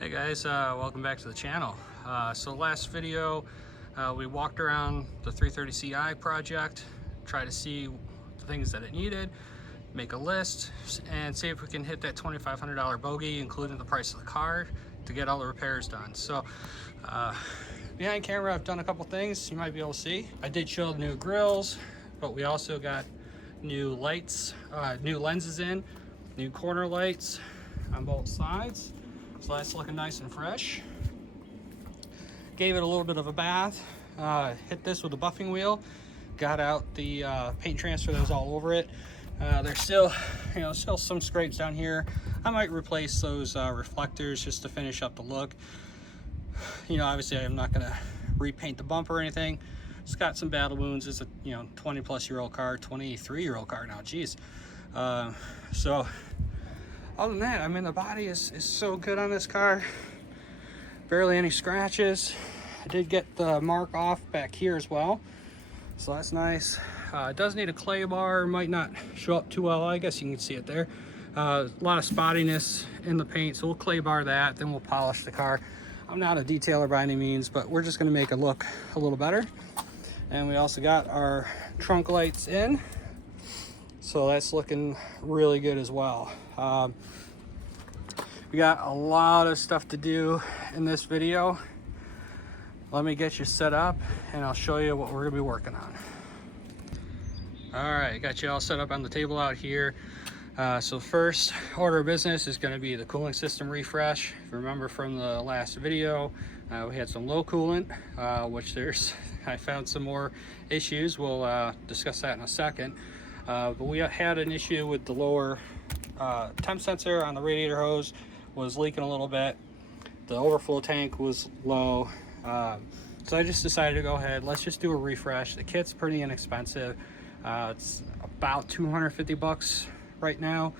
Hey guys, welcome back to the channel. So last video we walked around the 330 Ci project, try to see the things that it needed, make a list, and see if we can hit that $2,500 bogey, including the price of the car, to get all the repairs done. So behind camera I've done a couple things you might be able to see. I did show the new grills, but we also got new lights, new lenses in, new corner lights on both sides. So that's looking nice and fresh. Gave it a little bit of a bath. Hit this with a buffing wheel. Got out the paint transfer that was all over it. There's still, still some scrapes down here. I might replace those reflectors just to finish up the look. Obviously I'm not gonna repaint the bumper or anything. It's got some battle wounds. It's a 20-plus-year-old car, 23-year-old car now. Geez. So other than that, I mean, the body is so good on this car. Barely any scratches. I did get the mark off back here as well, so that's nice. It does need a clay bar. Might not show up too well. I guess you can see it there. A lot of spottiness in the paint, so we'll clay bar that, then we'll polish the car. I'm not a detailer by any means, but we're just going to make it look a little better. And we also got our trunk lights in, so that's looking really good as well. We got a lot of stuff to do in this video. Let me get you set up and I'll show you what we're gonna be working on. All right, got you all set up on the table out here. So first order of business is gonna be the cooling system refresh. If you remember from the last video, we had some low coolant, which I found some more issues. We'll discuss that in a second. But we had an issue with the lower temp sensor on the radiator hose was leaking a little bit. The overflow tank was low. So I just decided to go ahead, let's just do a refresh. The kit's pretty inexpensive. It's about 250 bucks right now.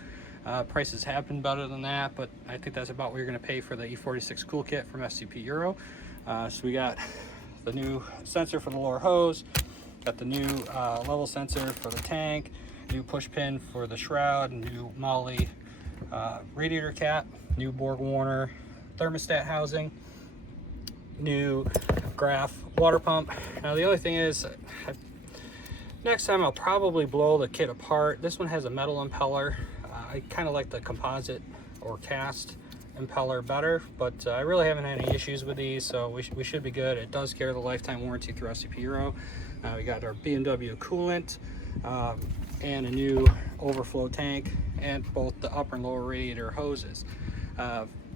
Prices have been better than that, but I think that's about what you're gonna pay for the E46 cool kit from SCP Euro. So we got the new sensor for the lower hose, got the new level sensor for the tank, new push pin for the shroud, new Molly radiator cap, new Borg Warner thermostat housing, new Graph water pump. Now the only thing is, next time I'll probably blow the kit apart. This one has a metal impeller. I kind of like the composite or cast impeller better, but I really haven't had any issues with these, so we should be good. It does carry the lifetime warranty through SCP Euro. We got our BMW coolant and a new overflow tank and both the upper and lower radiator hoses.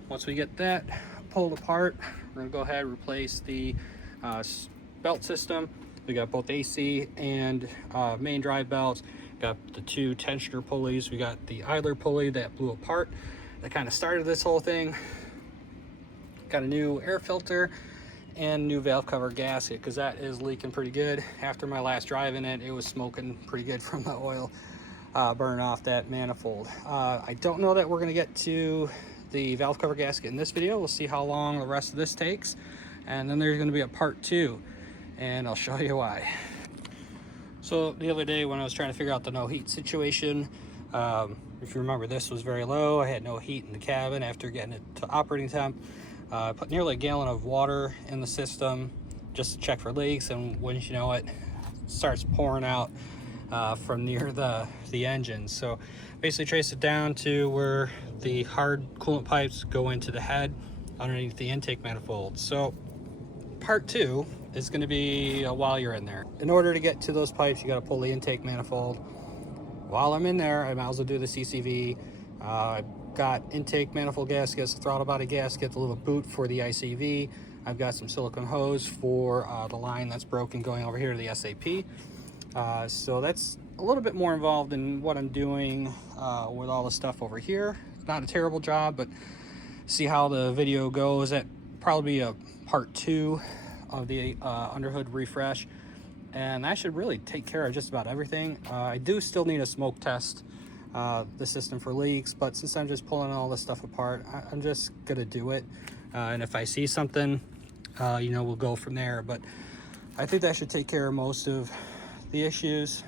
Once we get that pulled apart, we're gonna go ahead and replace the belt system. We got both AC and main drive belts. Got the two tensioner pulleys. We got the idler pulley that blew apart that kind of started this whole thing. Got a new air filter and new valve cover gasket because that is leaking pretty good. After my last drive in it, it was smoking pretty good from the oil burn off that manifold. I don't know that we're gonna get to the valve cover gasket in this video. We'll see how long the rest of this takes, and then there's gonna be a part 2, and I'll show you why. So the other day when I was trying to figure out the no heat situation, if you remember, this was very low. I had no heat in the cabin after getting it to operating temp. I put nearly a gallon of water in the system just to check for leaks, and wouldn't you know it, starts pouring out from near the engine. So basically trace it down to where the hard coolant pipes go into the head underneath the intake manifold. So part 2 is going to be while you're in there. In order to get to those pipes, you got to pull the intake manifold. While I'm in there, I might as well do the CCV. I've got intake manifold gaskets, throttle body gasket, the little boot for the ICV. I've got some silicone hose for the line that's broken going over here to the SAP. So that's a little bit more involved in what I'm doing with all the stuff over here. It's not a terrible job, but see how the video goes. That probably be a part 2 of the underhood refresh, and that should really take care of just about everything. I do still need a smoke test the system for leaks, but since I'm just pulling all this stuff apart, I'm just gonna do it, and if I see something, we'll go from there. But I think that should take care of most of the issues.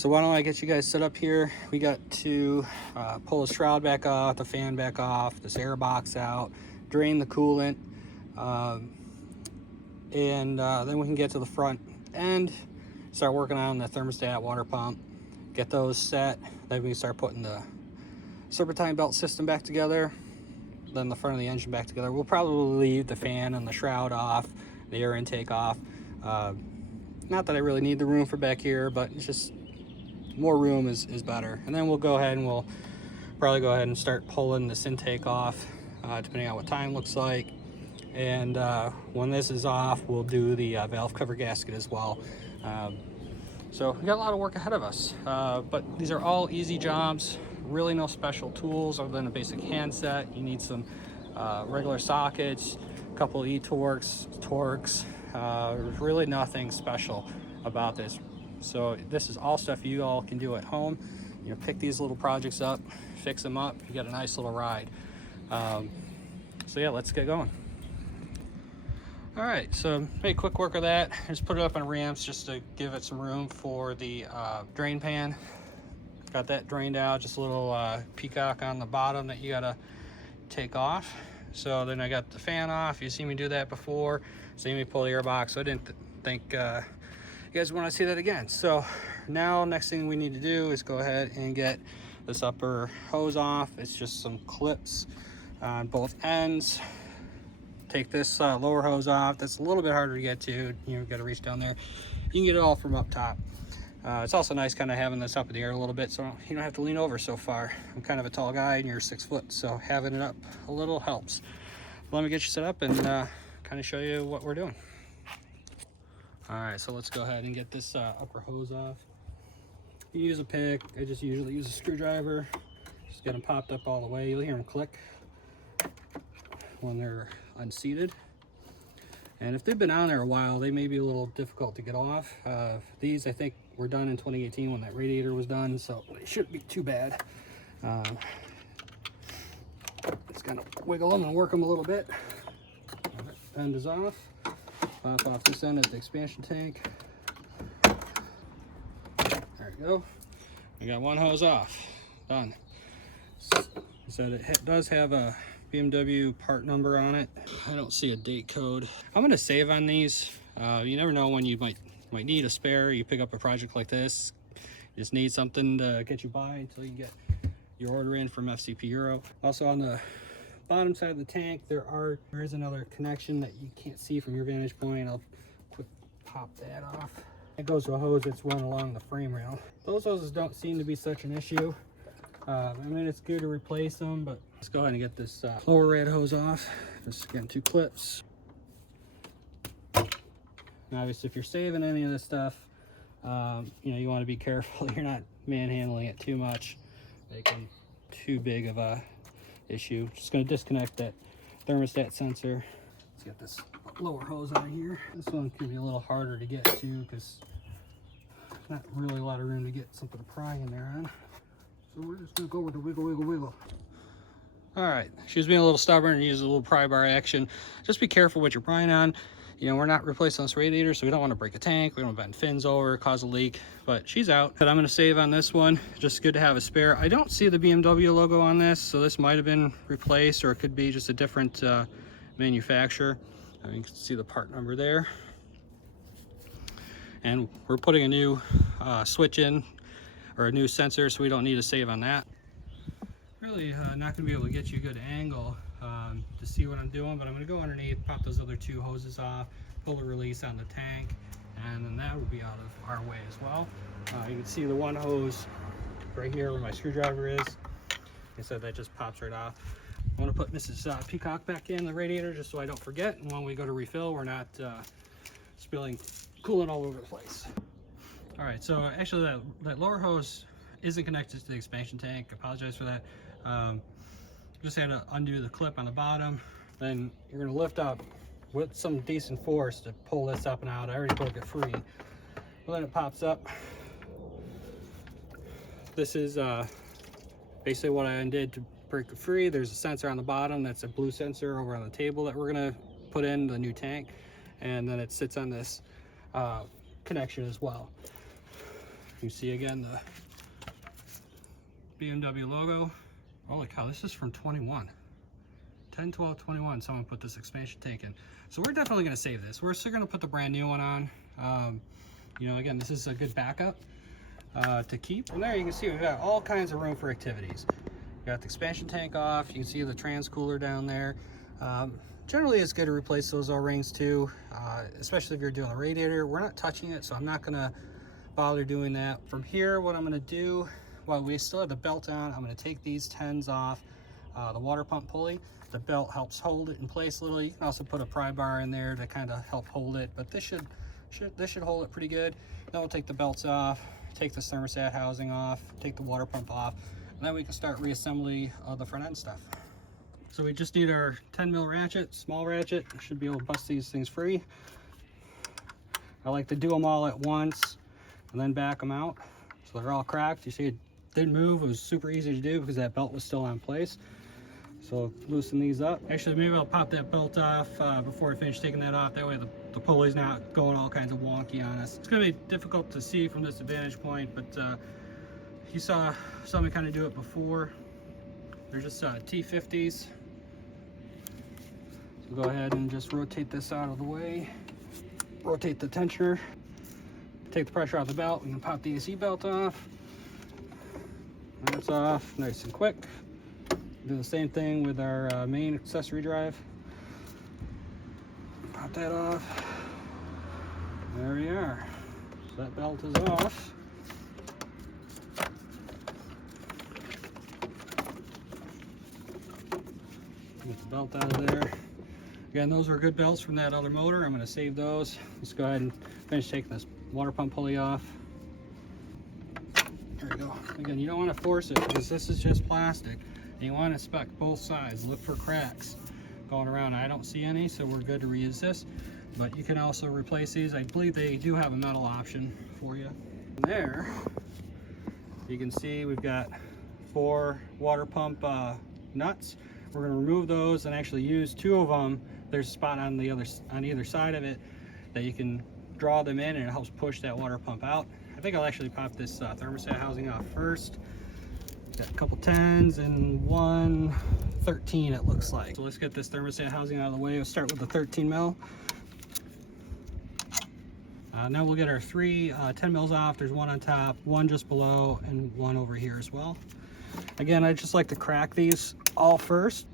So why don't I get you guys set up here? We got to pull the shroud back off, the fan back off, this air box out, drain the coolant, and then we can get to the front end, start working on the thermostat, water pump, get those set. Then we can start putting the serpentine belt system back together, then the front of the engine back together. We'll probably leave the fan and the shroud off, the air intake off. Not that I really need the room for back here, but it's just more room is better. And then we'll go ahead and we'll probably go ahead and start pulling this intake off, depending on what time looks like. And when this is off, we'll do the valve cover gasket as well. So we got a lot of work ahead of us, but these are all easy jobs. Really no special tools other than a basic handset. You need some regular sockets, a couple e-torques, There's really nothing special about this. So this is all stuff you all can do at home. You know, pick these little projects up, fix them up, you get a nice little ride. So yeah, let's get going. All right, so made quick work of that. Just put it up on ramps just to give it some room for the drain pan. Got that drained out, just a little peacock on the bottom that you gotta take off. So then I got the fan off. You see me do that before. See me pull the air box. So I didn't think you guys want to see that again. So now next thing we need to do is go ahead and get this upper hose off. It's just some clips on both ends. Take this lower hose off. That's a little bit harder to get to. You got to reach down there. You can get it all from up top. It's also nice kind of having this up in the air a little bit so you don't have to lean over so far. I'm kind of a tall guy and you're 6 foot, so having it up a little helps. Let me get you set up and kind of show you what we're doing. All right, so let's go ahead and get this upper hose off. You use a pick. I just usually use a screwdriver. Just get them popped up all the way. You'll hear them click when they're unseated. And if they've been on there a while, they may be a little difficult to get off. These, I think, were done in 2018 when that radiator was done, so they shouldn't be too bad. Just kind of wiggle them and work them a little bit. End is off. Pop off this end is the expansion tank. There we go. We got one hose off. Done. So it does have a BMW part number on it. I don't see a date code. I'm gonna save on these. You never know when you might need a spare. You pick up a project like this, you just need something to get you by until you get your order in from FCP Euro. Also on the bottom side of the tank, there is another connection that you can't see from your vantage point. I'll quick pop that off. It goes to a hose that's run along the frame rail. Those hoses don't seem to be such an issue. I mean, it's good to replace them, but let's go ahead and get this lower red hose off. Just getting 2 clips. And obviously, if you're saving any of this stuff, you know, you want to be careful. You're not manhandling it too much, making too big of a issue. Just going to disconnect that thermostat sensor. Let's get this lower hose out of here. This one can be a little harder to get to because there's not really a lot of room to get something to pry in there on. So we're just going to go with the wiggle, wiggle, wiggle. All right, she was being a little stubborn and used a little pry bar action. Just be careful what you're prying on. You know, we're not replacing this radiator, so we don't want to break a tank. We don't want to bend fins over, cause a leak, but she's out. But I'm going to save on this one. Just good to have a spare. I don't see the BMW logo on this, so this might have been replaced, or it could be just a different manufacturer. You can see the part number there. And we're putting a new switch in, or a new sensor, so we don't need to save on that. Really not going to be able to get you a good angle to see what I'm doing, but I'm going to go underneath, pop those other 2 hoses off, pull the release on the tank, and then that will be out of our way as well. You can see the one hose right here where my screwdriver is. Like I said, that just pops right off. I want to put Mrs. Peacock back in the radiator just so I don't forget, and when we go to refill, we're not spilling coolant all over the place. All right, so actually that lower hose isn't connected to the expansion tank. I apologize for that. Just had to undo the clip on the bottom. Then you're gonna lift up with some decent force to pull this up and out. I already broke it free. Well, then it pops up. This is basically what I undid to break it free. There's a sensor on the bottom. That's a blue sensor over on the table that we're gonna put in the new tank. And then it sits on this connection as well. You see again the BMW logo. Holy cow, this is from 21. 10, 12, 21, someone put this expansion tank in. So we're definitely gonna save this. We're still gonna put the brand new one on. You know, again, this is a good backup to keep. From there, you can see we've got all kinds of room for activities. We got the expansion tank off. You can see the trans cooler down there. Generally, it's good to replace those O-rings too, especially if you're doing a radiator. We're not touching it, so I'm not gonna bother doing that. From here, what I'm gonna do, while we still have the belt on, I'm gonna take these 10s off the water pump pulley. The belt helps hold it in place a little. You can also put a pry bar in there to kind of help hold it, but this should hold it pretty good. Then we'll take the belts off, take this thermostat housing off, take the water pump off, and then we can start reassembly of the front end stuff. So we just need our 10 mil ratchet, small ratchet. Should be able to bust these things free. I like to do them all at once and then back them out so they're all cracked. You see it didn't move. It was super easy to do because that belt was still on place. So loosen these up. Actually, maybe I'll pop that belt off before I finish taking that off. That way the pulley's not going all kinds of wonky on us. It's gonna be difficult to see from this vantage point, but you saw me kind of do it before. They're just T50s. So go ahead and just rotate this out of the way. Rotate the tensioner. Take the pressure off the belt. We can pop the AC belt off. That's off nice and quick. Do the same thing with our main accessory drive. Pop that off. There we are. So that belt is off. Get the belt out of there. Again, those are good belts from that other motor. I'm going to save those. Let's go ahead and finish taking this water pump pulley off. There we go. Again, you don't want to force it because this is just plastic. And you want to inspect both sides. Look for cracks going around. I don't see any, so we're good to reuse this. But you can also replace these. I believe they do have a metal option for you. There, you can see we've got 4 water pump nuts. We're going to remove those and actually use 2 of them. There's a spot on either side of it that you can draw them in, and it helps push that water pump out. I think I'll actually pop this thermostat housing off first. Got a couple 10s and one 13, it looks like. So let's get this thermostat housing out of the way. We'll start with the 13 mil. Now we'll get our 3 10 mils off. There's one on top, one just below, and one over here as well. Again, I just like to crack these all first.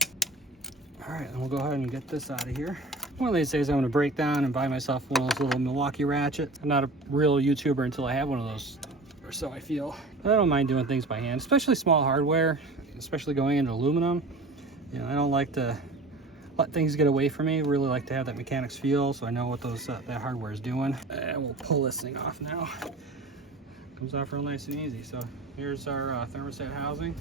All right, and we'll go ahead and get this out of here. One of these days I'm gonna break down and buy myself one of those little Milwaukee ratchets. I'm not a real YouTuber until I have one of those, or so I feel. But I don't mind doing things by hand, especially small hardware, especially going into aluminum. You know, I don't like to let things get away from me. I really like to have that mechanics feel, so I know what those that hardware is doing. And we'll pull this thing off now. Comes off real nice and easy. So here's our thermostat housing.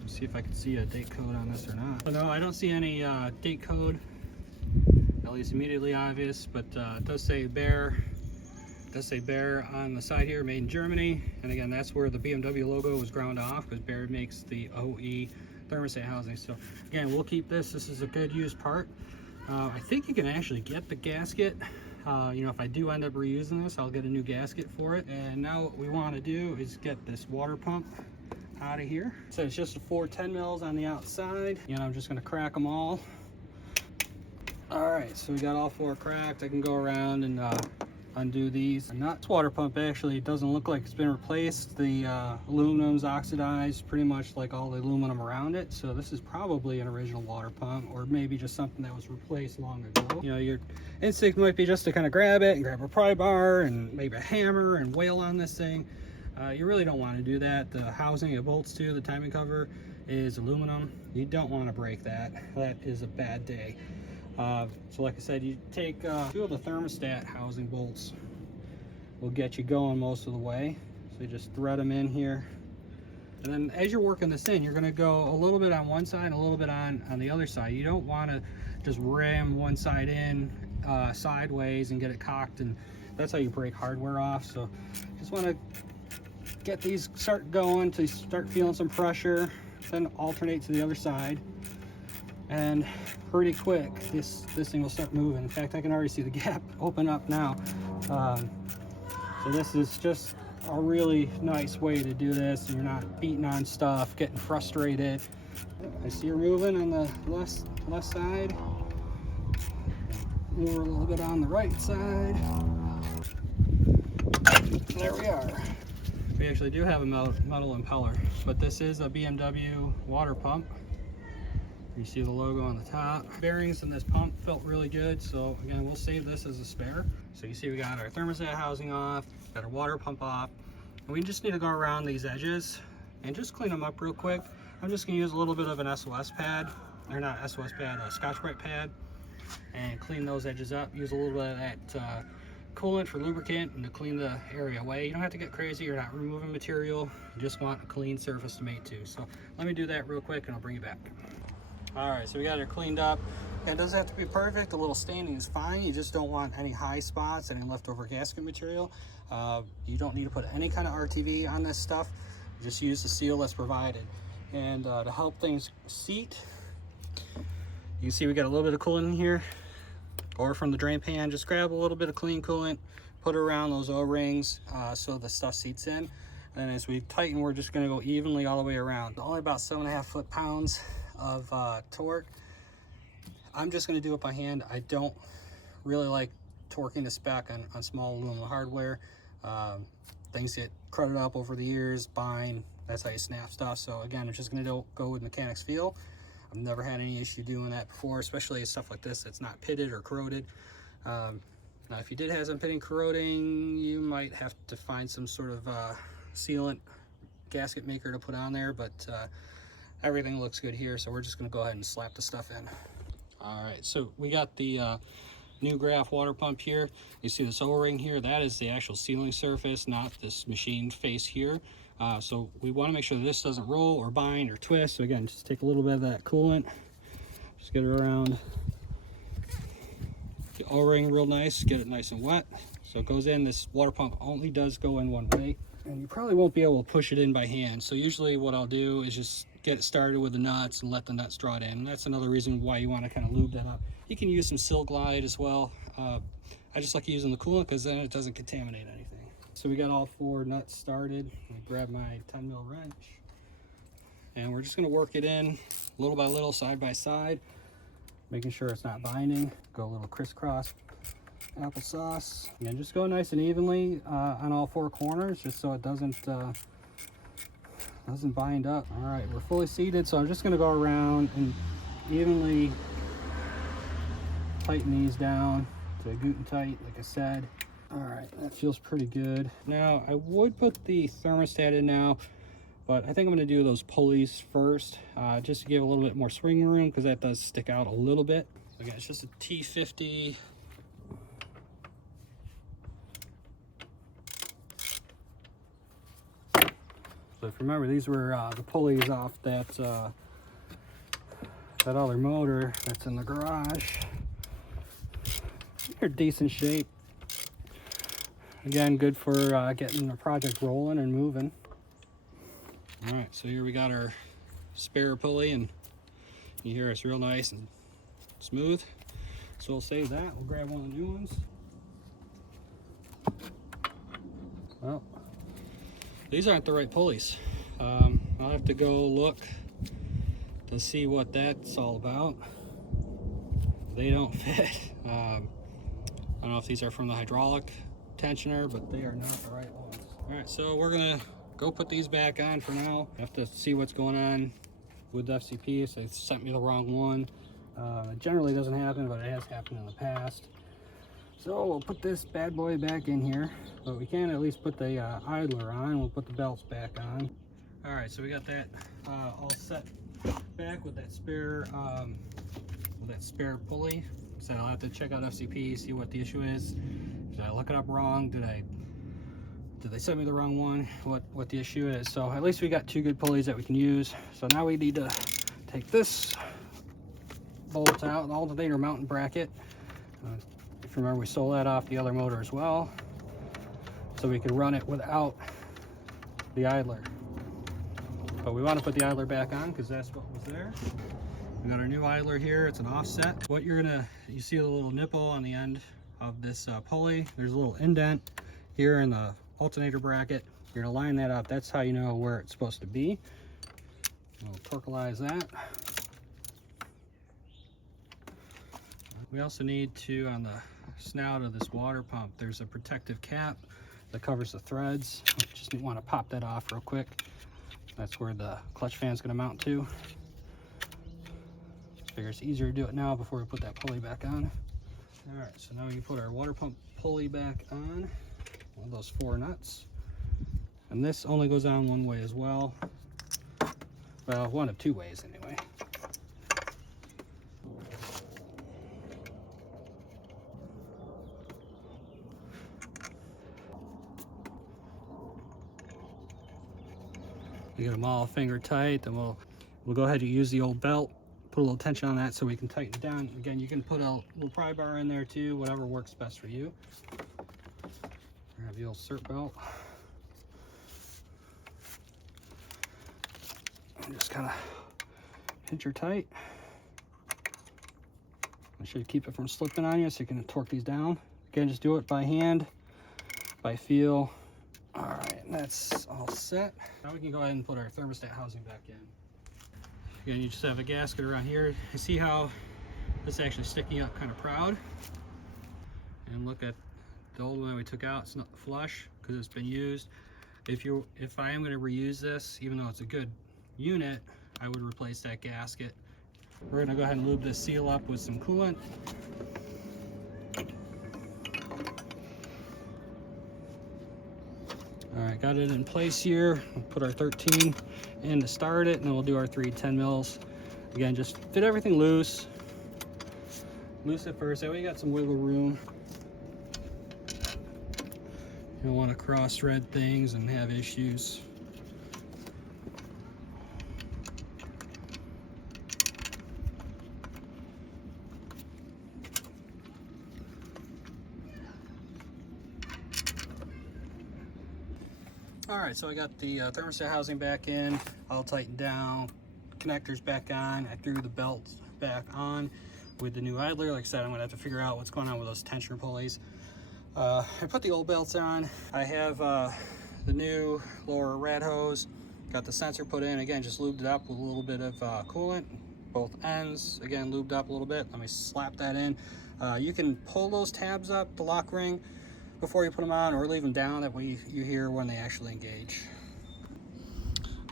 Let's see if I can see a date code on this or not. So no, I don't see any date code, at least immediately obvious, but it does say Bear. It does say Bear on the side here, made in Germany. And again, that's where the BMW logo was ground off, because Bear makes the OE thermostat housing. So again, we'll keep this. This is a good used part. I think you can actually get the gasket. You know, if I do end up reusing this, I'll get a new gasket for it. And now what we want to do is get this water pump out of here. So it's just 4 10 mils on the outside, and I'm just going to crack them all. All right, so we got all 4 cracked. I can go around and undo these. And this water pump actually doesn't look like it's been replaced. The aluminum's oxidized pretty much like all the aluminum around it. So this is probably an original water pump, or maybe just something that was replaced long ago. You know, your instinct might be just to kind of grab it and grab a pry bar and maybe a hammer and wail on this thing. You really don't want to do that. The housing it bolts to, the timing cover, is aluminum. You don't want to break that. That is a bad day. So like I said, you take 2 of the thermostat housing bolts will get you going most of the way. So you just thread them in here. And then as you're working this in, you're going to go a little bit on one side and a little bit on the other side. You don't want to just ram one side in sideways and get it cocked, and that's how you break hardware off. So just want to get these start going till you start feeling some pressure, then alternate to the other side. And pretty quick, this thing will start moving. In fact, I can already see the gap open up now. So this is just a really nice way to do this, so you're not beating on stuff, getting frustrated. I see you're moving on the left side. Move a little bit on the right side. There we are. We actually do have a metal impeller, but this is a BMW water pump. You see the logo on the top. Bearings in this pump felt really good, so again, we'll save this as a spare. So you see we got our thermostat housing off, got our water pump off, and we just need to go around these edges and just clean them up real quick. I'm just gonna use a little bit of an SOS pad, or not SOS pad, a Scotch-Brite pad, and clean those edges up. Use a little bit of that coolant for lubricant and to clean the area away. You don't have to get crazy, you're not removing material, you just want a clean surface to mate to. So let me do that real quick and I'll bring you back. All right, so we got it cleaned up. And it doesn't have to be perfect, a little staining is fine. You just don't want any high spots, any leftover gasket material. You don't need to put any kind of RTV on this stuff. Just use the seal that's provided. And to help things seat, you can see we got a little bit of coolant in here, or from the drain pan, just grab a little bit of clean coolant, put it around those O-rings so the stuff seats in. And as we tighten, we're just gonna go evenly all the way around. Only about 7.5 foot-pounds of torque. I'm just gonna do it by hand. I don't really like torquing the spec on small aluminum hardware. Things get crudted up over the years, bind, that's how you snap stuff. So again, I'm just gonna go with mechanics feel. I've never had any issue doing that before, especially stuff like this that's not pitted or corroded. Now if you did have some pitting, corroding, you might have to find some sort of sealant gasket maker to put on there, but everything looks good here, so we're just gonna go ahead and slap the stuff in. All right, so we got the new Graph water pump here. You see this O-ring here, that is the actual sealing surface, not this machined face here. So we want to make sure that this doesn't roll or bind or twist. So again, just take a little bit of that coolant, just get it around the O-ring real nice, get it nice and wet. So it goes in. This water pump only does go in one way, and you probably won't be able to push it in by hand. So usually what I'll do is just get it started with the nuts and let the nuts draw it in. And that's another reason why you want to kind of lube that up. You can use some Sil Glide as well. I just like using the coolant because then it doesn't contaminate anything. So we got all 4 nuts started. I grab my 10mm wrench, and we're just going to work it in little by little, side by side, making sure it's not binding. Go a little crisscross applesauce. Again, just go nice and evenly on all 4 corners, just so it doesn't bind up. All right, we're fully seated, so I'm just going to go around and evenly tighten these down to good and tight, like I said. All right, that feels pretty good. Now, I would put the thermostat in now, but I think I'm gonna do those pulleys first, just to give a little bit more swing room, because that does stick out a little bit. So again, it's just a T50. So if you remember, these were the pulleys off that other motor that's in the garage. They're decent shape. Again, good for getting the project rolling and moving. All right, so here we got our spare pulley, and you hear it's real nice and smooth. So we'll save that. We'll grab one of the new ones. Well, these aren't the right pulleys. I'll have to go look to see what that's all about. They don't fit. I don't know if these are from the hydraulic tensioner, but they are not the right ones. All right, so we're gonna go put these back on for now. I have to see what's going on with FCP, so they sent me the wrong one. It generally doesn't happen, but it has happened in the past. So we'll put this bad boy back in here, but we can at least put the idler on. We'll put the belts back on. All right, so we got that all set back with that spare pulley. So I'll have to check out FCP, see what the issue is. Did I look it up wrong? Did they send me the wrong one? What the issue is? So at least we got 2 good pulleys that we can use. So now we need to take this bolt out, the alternator mounting bracket. If you remember, we sold that off the other motor as well, so we could run it without the idler. But we want to put the idler back on because that's what was there. We got our new idler here. It's an offset. What you see the little nipple on the end of this pulley. There's a little indent here in the alternator bracket. You're gonna line that up. That's how you know where it's supposed to be. We'll torquelize that. We also need to, on the snout of this water pump, there's a protective cap that covers the threads. Just want to pop that off real quick. That's where the clutch fan is going to mount to. Figure it's easier to do it now before we put that pulley back on. All right, so now we can put our water pump pulley back on. One of those 4 nuts. And this only goes on one way as well. Well, one of 2 ways anyway. You get them all finger tight, then we'll go ahead and use the old belt, put a little tension on that so we can tighten it down. Again, you can put a little pry bar in there too, whatever works best for you. Grab the old cert belt. And just kind of pinch her tight. That should keep it from slipping on you, so you can torque these down. Again, just do it by hand, by feel. All right, that's all set. Now we can go ahead and put our thermostat housing back in. Again, you just have a gasket around here. You see how this is actually sticking up kind of proud? And look at the old one we took out. It's not flush because it's been used. If I am going to reuse this, even though it's a good unit, I would replace that gasket. We're going to go ahead and lube this seal up with some coolant. All right, got it in place here. We'll put our 13 in to start it, and then we'll do our 3 10 mils. Again, just fit everything loose. Loose at first, that way you got some wiggle room. You don't want to cross-thread things and have issues. All right, so I got the thermostat housing back in, all tightened down, connectors back on. I threw the belts back on with the new idler. Like I said, I'm gonna have to figure out what's going on with those tensioner pulleys. I put the old belts on. I have the new lower rad hose, got the sensor put in. Again, just lubed it up with a little bit of coolant, both ends. Again, lubed up a little bit. Let me slap that in. You can pull those tabs up, the lock ring, before you put them on, or leave them down. That way you hear when they actually engage.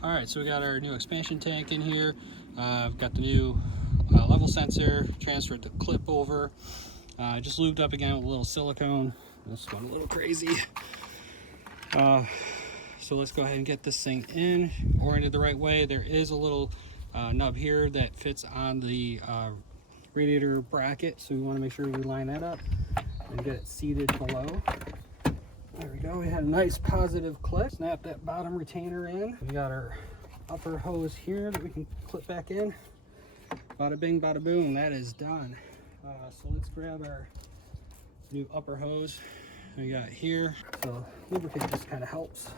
All right, so we got our new expansion tank in here. I've got the new level sensor, transferred the clip over. Just lubed up again with a little silicone. This one a little crazy. So let's go ahead and get this thing in, oriented the right way. There is a little nub here that fits on the radiator bracket, so we want to make sure we line that up and get it seated below. There we go. We had a nice positive clip. Snap that bottom retainer in. We got our upper hose here that we can clip back in. Bada bing, bada boom. That is done. So let's grab our new upper hose we got here. So lubricant just kind of helps.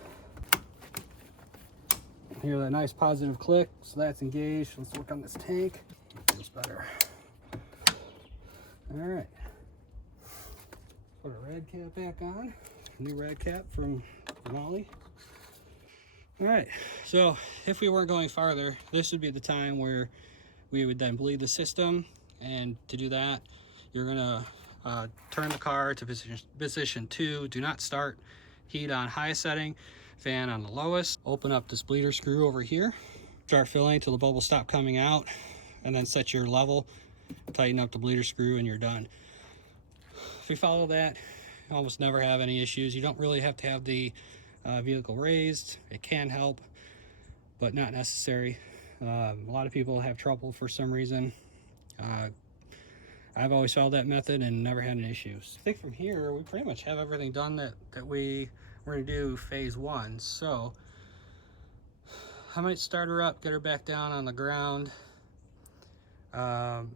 Hear that nice positive click. So that's engaged. Let's work on this tank. It feels better. All right. Put our rad cap back on. New rad cap from Denali. All right, so if we weren't going farther, this would be the time where we would then bleed the system. And to do that, you're gonna turn the car to position 2. Do not start. Heat on high setting, fan on the lowest. Open up this bleeder screw over here. Start filling till the bubbles stop coming out, and then set your level. Tighten up the bleeder screw, and you're done. If you follow that, you almost never have any issues. You don't really have to have the vehicle raised. It can help, but not necessary. A lot of people have trouble for some reason. I've always followed that method and never had any issues. I think from here, we pretty much have everything done that we're gonna do phase 1. So I might start her up, get her back down on the ground, and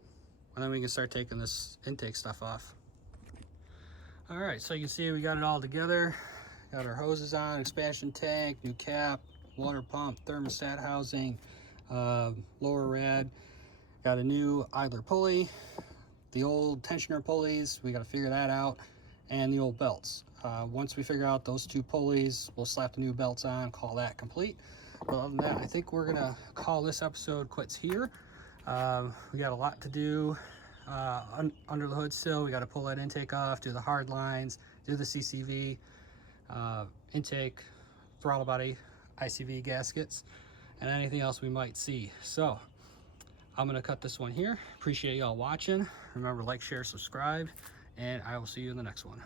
then we can start taking this intake stuff off. All right, so you can see we got it all together. Got our hoses on, expansion tank, new cap, water pump, thermostat housing, lower rad. Got a new idler pulley, the old tensioner pulleys, we got to figure that out, and the old belts. Once we figure out those 2 pulleys, we'll slap the new belts on, call that complete. But other than that, I think we're gonna call this episode quits here. We got a lot to do under the hood still. We got to pull that intake off, do the hard lines, do the CCV, intake, throttle body, ICV gaskets, and anything else we might see. So I'm gonna cut this one here. Appreciate y'all watching. Remember, like, share, subscribe, and I will see you in the next one.